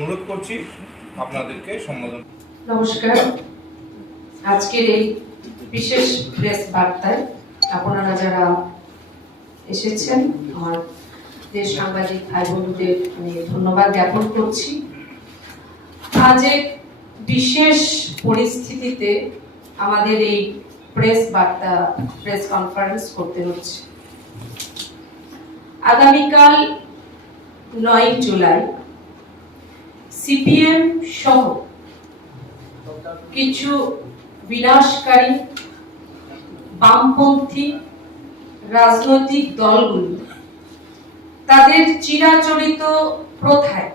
অনুরোধ করছি আপনাদেরকে সম্বোধন নমস্কার। আজকের এই বিশেষ প্রেস বার্তায় আপনারা যারা এসেছেন, আমার দেশ সাংবাদিক ভাই বন্ধুদের আমি ধন্যবাদ জ্ঞাপন করছি। আজ এক বিশেষ পরিস্থিতিতে আমাদের এই প্রেস বার্তা প্রেস কনফারেন্স করতে হচ্ছে। আগামীকাল নয় জুলাই সিপিএম সহ কিছু বিনাশকারী বামপন্থী রাজনৈতিক দলগুলি তাদের চিরাচরিত প্রথায়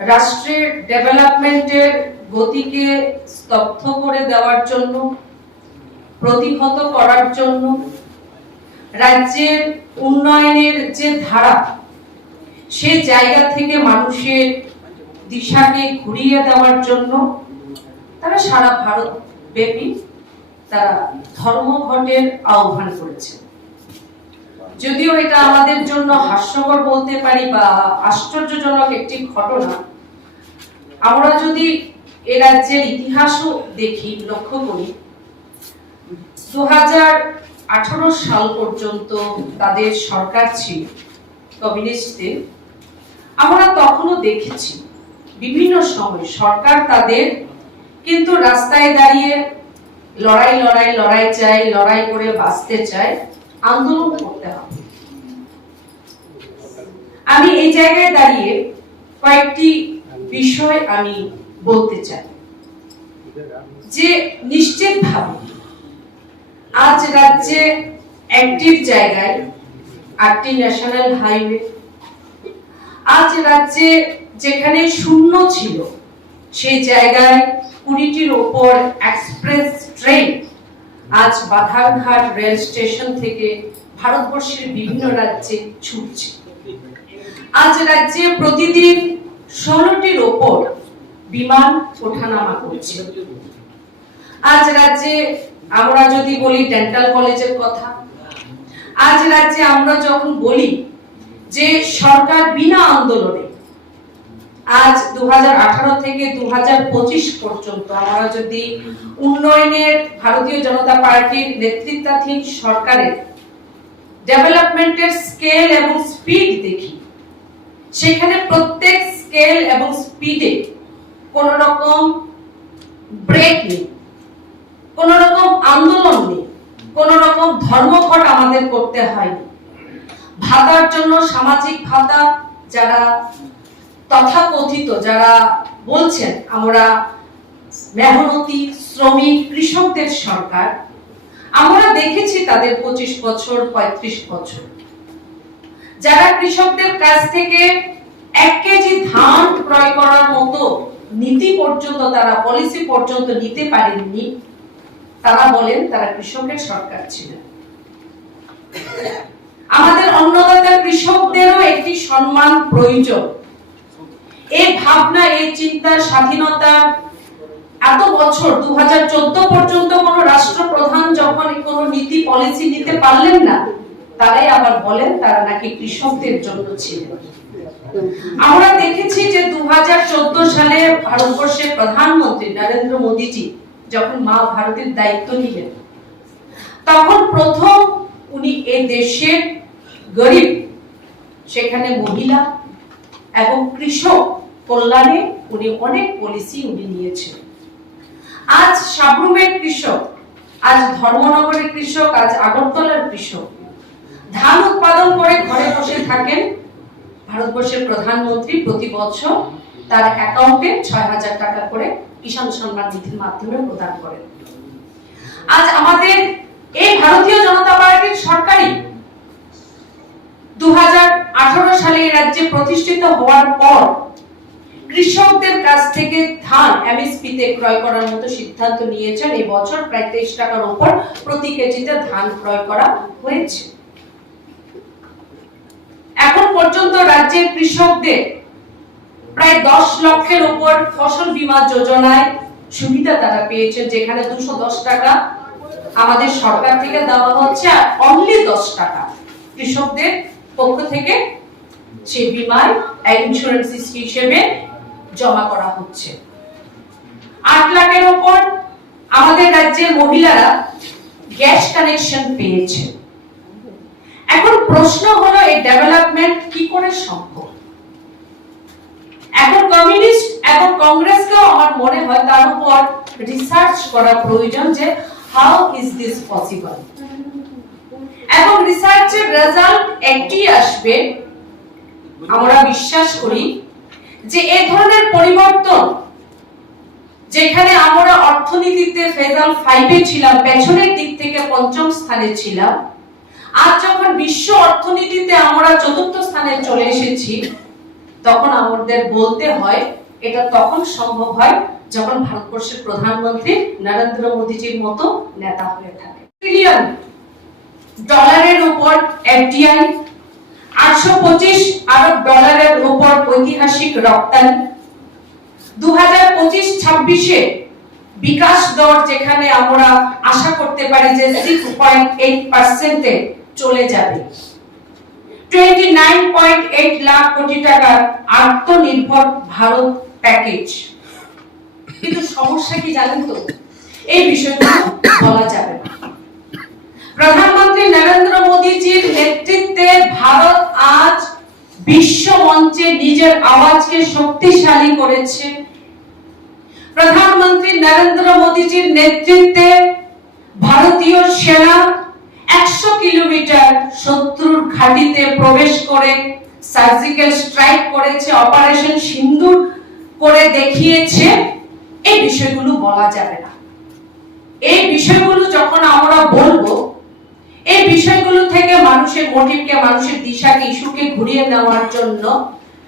রাষ্ট্রের ডেভেলপমেন্টের গতিকে স্তব্ধ করে দেওয়ার জন্য, প্রতিহত করার জন্য, রাজ্যের উন্নয়নের যে ধারা সে জায়গা থেকে মানুষের দিশাকে ঘুরিয়ে দেওয়ার জন্য তারা সারা ভারত ব্যাপী তারা ধর্মঘটের আহ্বান করেছে। যদিও এটা আমাদের জন্য হাস্যকর বলতে পারি বা আশ্চর্যজনক একটি ঘটনা, আমরা যদি এ রাজ্যের ইতিহাসও দেখি, লক্ষ্য করি দু হাজার আঠারো সাল পর্যন্ত তাদের সরকার ছিল কমিউনিস্টদের। আমরা তখনও দেখেছি, বিভিন্ন সময় সরকার তাদের কিন্তু রাস্তায় দাঁড়িয়ে লড়াই লড়াই লড়াই চাই লড়াই করে বাঁচতে চায়, আন্দোলন করতে হবে। আমি এই জায়গায় দাঁড়িয়ে কয়েকটি বিষয় আমি বলতে চাই। যে নিশ্চিত নিশ্চিতভাবে আজ রাজ্যে অ্যাক্টিভ জায়গায় আটটি ন্যাশনাল হাইওয়ে আজ রাজ্যে যেখানে শূন্য ছিল, সেই জায়গায় কুড়িটির ওপর এক্সপ্রেস ট্রেন আজ বাধারঘাট রেল স্টেশন থেকে ভারতবর্ষের বিভিন্ন রাজ্যে ছুটছে। আজ রাজ্যে প্রতিদিন ষোলোটির ওপর বিমান ওঠানামা করছে। আজ রাজ্যে আমরা যদি বলি ডেন্টাল কলেজের কথা, আজ রাজ্যে আমরা যখন বলি যে সরকার বিনা আন্দোলনে আজ দু হাজার আঠারো থেকে দু হাজার পঁচিশ পর্যন্ত আমরা যদি উন্নয়নের ভারতীয় জনতা পার্টির নেতৃত্বাধীন সরকারের ডেভেলপমেন্টের স্কেল এবং স্পিড দেখি, সেখানে প্রত্যেক স্কেল এবং স্পিডে কোন রকম ব্রেক নেই কোন রকম আন্দোলন নেই কোন রকম ধর্মঘট আমাদের করতে হয়নি। ভাতার জন্য সামাজিক ভাতা যারা তথাকথিত, যারা বলছেন আমরা মেহনতি, শ্রমিক, কৃষকদের সরকার, আমরা দেখেছি তাদের পঁচিশ বছর, পঁয়ত্রিশ বছর। যারা কৃষকদের কাছ থেকে এক কেজি ধান ক্রয় করার মতো নীতি পর্যন্ত, তারা পলিসি পর্যন্ত নিতে পারেননি, তারা বলেন তারা কৃষকের সরকার ছিলেন। আমাদের অন্নদাতা কৃষকদেরও একটি সম্মান প্রয়োজন। এই ভাবনা, এই চিন্তা, স্বাধীনতা, এত বছর, দুহাজার চোদ্দ পর্যন্ত কোন রাষ্ট্রপ্রধান যখন কোন নীতি পলিসি নিতে পারলেন না, তারাই আবার বলেন তারা নাকি কৃষকদের জন্য ছিল আমরা দেখেছি যে দু হাজার চোদ্দ সালে ভারতবর্ষের প্রধানমন্ত্রী নরেন্দ্র মোদীজি যখন মা ভারতের দায়িত্ব নিলেন, তখন প্রথম উনি এ দেশের গরিব, সেখানে মহিলা এবং কৃষক কল্যাণে উনি অনেক পলিসি উনি নিয়েছেন। আজ সাবরুমের কৃষক, আজ ধর্মনগরের কৃষক, আজ আগরতলার কৃষক, ধান উৎপাদন করে ঘরে বসে থাকেন ভারতবর্ষের প্রধানমন্ত্রী প্রতি বছর তার অ্যাকাউন্টে ছয় হাজার টাকা করে কিষাণ সম্মান নিধির মাধ্যমে প্রদান করেন। আজ আমাদের এই ভারতীয় জনতা পার্টির সরকারি দু হাজার আঠারো সালে এই রাজ্যে প্রতিষ্ঠিত হওয়ার পর কৃষকদের কাছ থেকে ধান এমএসপি তে ক্রয় করার মতো সিদ্ধান্ত নিয়েছেন। এই বছর প্রায় তেইশ টাকার উপর প্রতি কেজিতে ধান ক্রয় করা হয়েছে। এখন পর্যন্ত রাজ্যের কৃষকদের প্রায় দশ লক্ষের উপর ফসল বীমা যোজনায় সুবিধা তারা পেয়েছেন যেখানে দুশো দশ টাকা আমাদের সরকার থেকে দেওয়া হচ্ছে আর অনলি দশ টাকা কৃষকদের পক্ষ থেকে সেই বিমায় ইন্স্যুরেন্স হিসেবে জমা করা হচ্ছে। আট লাখের ওপর আমাদের রাজ্যের মহিলারা গ্যাস কানেকশন পেয়েছে। এখন প্রশ্ন হলো, এই ডেভেলপমেন্ট কি করে সম্ভব? এখন কমিউনিস্ট এবং কংগ্রেসকেও আমার মনে হয় তার উপর রিসার্চ করা প্রয়োজন যে হাউ ইজ দিস পসিবল এবং রিসার্চের রেজাল্ট একটি আসবে। আমরা বিশ্বাস করি যে এ ধরনের পরিবর্তন যেখানে আমরা অর্থনীতিতে ফেজাল ফাইভে ছিলাম, পেছনের দিক থেকে পঞ্চম স্থানে ছিলাম, আজ যখন বিশ্ব অর্থনীতিতে আমরা চতুর্থ স্থানে চলে এসেছি, তখন আমাদের বলতে হয়, এটা তখন সম্ভব হয় যখন ভারতবর্ষের প্রধানমন্ত্রী নরেন্দ্র মোদীজির মতো নেতা হয়ে থাকে। ট্রিলিয়ন ডলারের উপর এফডিআই, আটশো পঁচিশ আরব ডলারের উপর ঐতিহাসিক রপ্তানি দু হাজার পঁচিশ ছাব্বিশে বিকাশ দর যেখানে আমরা আশা করতে পারি যে সিক্স পয়েন্ট এইট পার্সেন্টে চলে যাবে। Twenty nine point eight lakh কোটি টাকার আত্মনির্ভর ভারত প্যাকেজ। কিন্তু সমস্যা কি জানেন তো? এই বিষয়গুলো বলা যাবে না। প্রধানমন্ত্রী নরেন্দ্র মোদীজির নেতৃত্বে ভারত আজ বিশ্ব মঞ্চে নিজের আওয়াজকে শক্তিশালী করেছে। প্রধানমন্ত্রী নরেন্দ্র মোদীজির নেতৃত্বে ভারতীয় সেনা একশো কিলোমিটার শত্রুর ঘাঁটিতে প্রবেশ করে সার্জিক্যাল স্ট্রাইক করেছে, অপারেশন সিন্দুর করে দেখিয়েছে। এই বিষয়গুলো বলা যাবে না। এই বিষয়গুলো যখন আমরা বলব এই বিষয়গুলো থেকে মানুষের মোটিভকে মানুষের দিশাকে ইস্যুকে ঘুরিয়ে নেওয়ার জন্য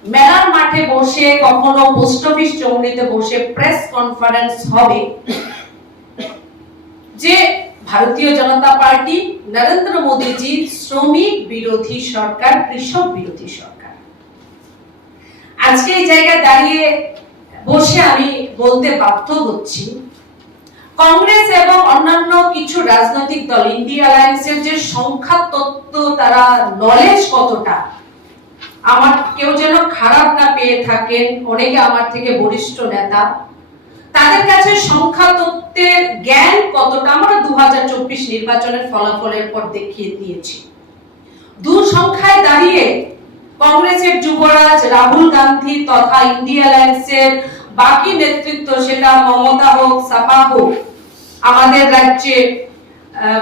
মেলার মাঠে বসে, কখনো পোস্ট অফিস চৌমুনিতে বসে প্রেস কনফারেন্স হবে। যে ভারতীয় জনতা পার্টি, নরেন্দ্র মোদীজি শ্রমিক বিরোধী সরকার, কৃষক বিরোধী সরকার। আজকে এই জায়গায় দাঁড়িয়ে বসে আমি বলতে বাধ্য হচ্ছি কংগ্রেস এবং অন্যান্য কিছু রাজনৈতিক দল ইন্ডিয়া অ্যালায়েন্সের যে সংখ্যা তত্ত্ব, তারা নলেজ কতটা? আমার কেউ যেন খারাপ না পেয়ে থাকেন, অনেকে আমার থেকে বরিষ্ঠ নেতা। তাদের কাছে সংখ্যা তত্ত্বের জ্ঞান কতটা, আমরা দু হাজার চব্বিশ নির্বাচনের ফলাফলের পর দেখিয়ে দিয়েছি। দু সংখ্যায় দাঁড়িয়ে কংগ্রেসের যুবরাজ রাহুল গান্ধী তথা ইন্ডিয়া অ্যালায়েন্সের বাকি নেতৃত্ব সেটা মমতা হোক, সাপা হোক, আমাদের রাজ্যে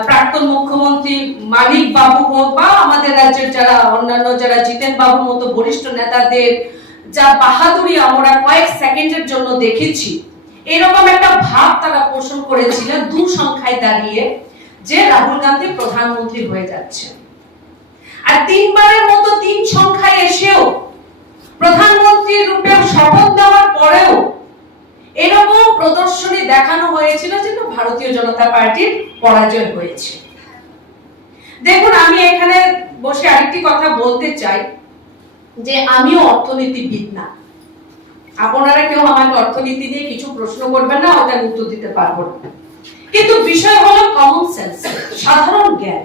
প্রাক্তন মুখ্যমন্ত্রী মানিক বাবু হোক বা আমাদের রাজ্যের যারা অন্যান্য যারা জিতেন বাবুর মতো বরিষ্ঠ নেতাদের, যা বাহাদুরি আমরা কয়েক সেকেন্ডের জন্য দেখেছি, এরকম একটা ভাব তারা পোষণ করেছিলেন দু সংখ্যায় দাঁড়িয়ে যে রাহুল গান্ধী প্রধানমন্ত্রী হয়ে যাচ্ছে। আর তিনবারের মতো তিন সংখ্যায় এসেও প্রধানমন্ত্রী রূপে শপথ দেওয়ার পরেও এরকম প্রদর্শনী দেখানো হয়েছিল যে না, ভারতীয় জনতা পার্টির পরাজয় হয়েছে। দেখুন আমি এখানে বসে আরেকটি কথা বলতে চাই যে আমিও অর্থনীতিবিদ না। আপনারা কেউ আমাকে অর্থনীতি নিয়ে কিছু প্রশ্ন করবেন না ওটার উত্তর দিতে পারব না। কিন্তু বিষয় হলো কমন সেন্স সাধারণ জ্ঞান।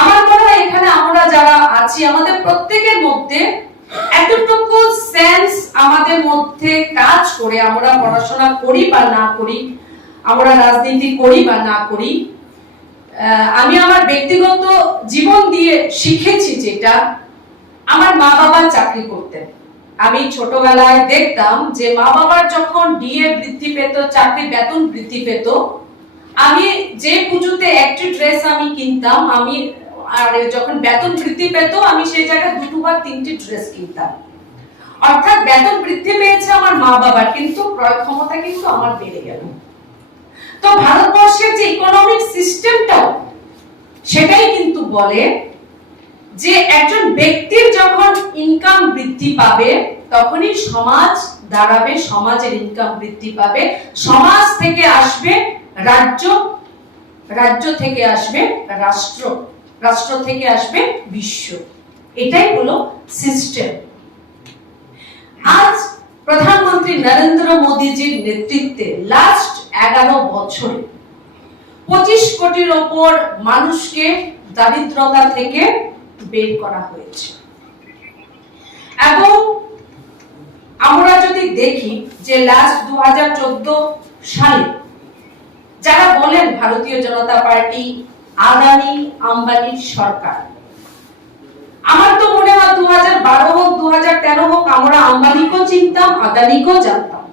আমার মনে হয় এখানে আমরা যারা আছি আমাদের প্রত্যেকের মধ্যে এতটুকু সেন্স আমাদের মধ্যে কাজ করে আমরা পড়াশোনা করি বা না করি, আমরা রাজনীতি করি বা না করি আমি আমার ব্যক্তিগত জীবন দিয়ে শিখেছি যেটা আমার মা বাবা চাকরি করতেন। আমি ছোটবেলায় দেখতাম যে মা বাবার যখন ডিএ বৃদ্ধি পেত চাকরি বেতন বৃদ্ধি পেত, আমি যে পুজোতে একটি ড্রেস আমি কিনতাম, আমি আর যখন বেতন বৃদ্ধি পেত, আমি সেই জায়গায় দুটো বা তিনটি ড্রেস কিনতাম। অর্থাৎ বেতন বৃদ্ধি পেয়েছে আমার মা বাবার, কিন্তু ক্রয় ক্ষমতা কিন্তু আমার বেড়ে গেল। তো ভারতবর্ষের যে ইকোনমিক সিস্টেমটাও সেটাই কিন্তু বলে যে একজন ব্যক্তির যখন ইনকাম বৃদ্ধি পাবে, তখনই সমাজ দাঁড়াবে, সমাজের ইনকাম বৃদ্ধি পাবে। সমাজ থেকে আসবে রাজ্য রাজ্য থেকে আসবে রাষ্ট্র। রাষ্ট্র থেকে আসবে বিশ্ব। এটাই হলো সিস্টেম আজ প্রধানমন্ত্রী নরেন্দ্র মোদীজির নেতৃত্বে লাস্ট এগারো বছরে পঁচিশ কোটির ওপর মানুষকে দারিদ্রতা থেকে বের করা হয়েছে। এবং আমরা যদি দেখি যে লাস্ট দু হাজার চোদ্দ সালে যারা বলেন ভারতীয় জনতা পার্টি আদানি আম্বানির সরকার। আমার তো মনে হয় দু হাজার বারো হোক দু হাজার তেরো হোক, আমরা আম্বানিকেও চিনতাম, আদানিকেও জানতাম।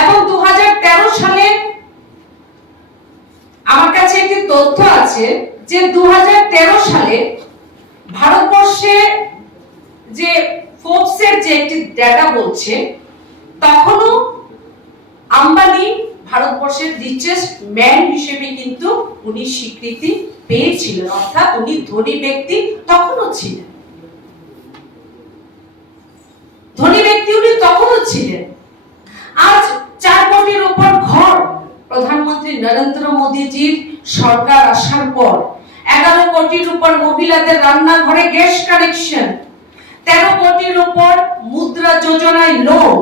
এবং দু হাজার তেরো সালে আমার কাছে একটি তথ্য আছে যে দু হাজার তেরো সালে ভারতবর্ষে যে ফোর্বসের যে একটি ডেটা বলছে, তখনও আম্বানি ভারতবর্ষের রিচেস্ট ম্যান হিসেবে কিন্তু উনি স্বীকৃতি পেয়েছিলেন, অর্থাৎ উনি ধনী ব্যক্তি তখনও ছিলেন। ধনী ব্যক্তি উনি তখনও ছিলেন। আজ চার কোটির উপর ঘর, প্রধানমন্ত্রী নরেন্দ্র মোদীজির সরকার আসার পর, এগারো কোটির উপর মহিলাদের রান্নাঘরে গ্যাস কানেকশন, তেরো কোটির উপর মুদ্রা যোজনায় লোন,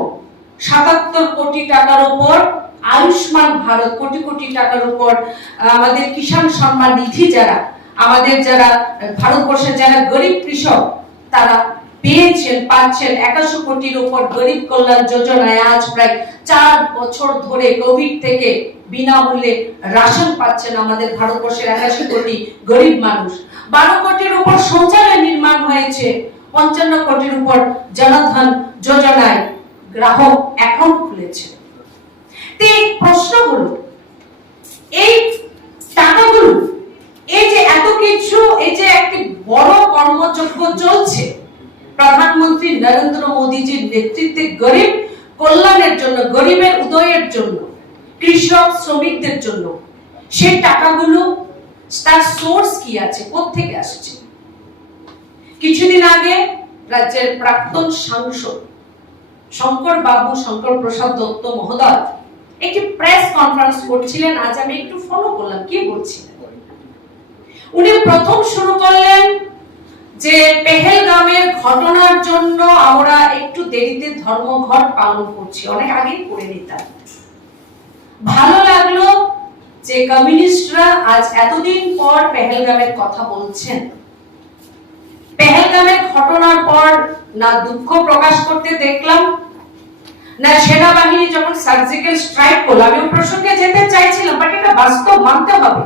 সাতাত্তর কোটি টাকার উপর আয়ুষ্মান ভারত, কোটি কোটি টাকার উপর আমাদের কিষাণ সম্মান নিধি যারা, আমাদের যারা ভারতবর্ষের যারা গরিব কৃষক, তারা পেয়েছেন, পাচ্ছেন একাশো কোটির উপর গরিব কল্যাণ যোজনায় আজ প্রায় চার বছর ধরে কোভিড থেকে বিনামূল্যে রাশন পাচ্ছেন আমাদের ভারতবর্ষের একাশি কোটি গরিব মানুষ। বারো কোটির উপর শৌচালয় নির্মাণ হয়েছে, পঞ্চান্ন কোটির উপর জনধন যোজনায় গ্রাহক অ্যাকাউন্ট খুলেছে। টাকাগুলো প্রধানমন্ত্রী নরেন্দ্র মোদীজির নেতৃত্বে গরিব কল্যাণের জন্য, গরিবের উদয়ের জন্য, কৃষক শ্রমিকদের জন্য সেই টাকাগুলো, তার সোর্স কি আছে, কোত্থেকে আসছে? কিছুদিন আগে রাজ্যের প্রাক্তন সাংসদ শঙ্কর বাবু শঙ্কর প্রসাদ দত্ত মহোদয় একটি প্রেস কনফারেন্স করছিলেন, আজ আমি একটু ফলো করলাম। কি বলছিলেন? উনি প্রথম শুরু করলেন যে পেহেলগামের ঘটনার জন্য আমরা একটু দেরিতে ধর্মঘট পালন করছি। অনেক আগেই করে নিতাম। ভালো লাগল যে কমিউনিস্টরা আজ এতদিন পর পেহেলগামের কথা বলছেন। পেহেলগামের ঘটনার পর না দুঃখ প্রকাশ করতে দেখলাম না, সেনাবাহিনী যখন সার্জিক্যাল স্ট্রাইক করল, আমি প্রসঙ্গে যেতে চাইছিলাম বাট এটা বাস্তব মানতে হবে।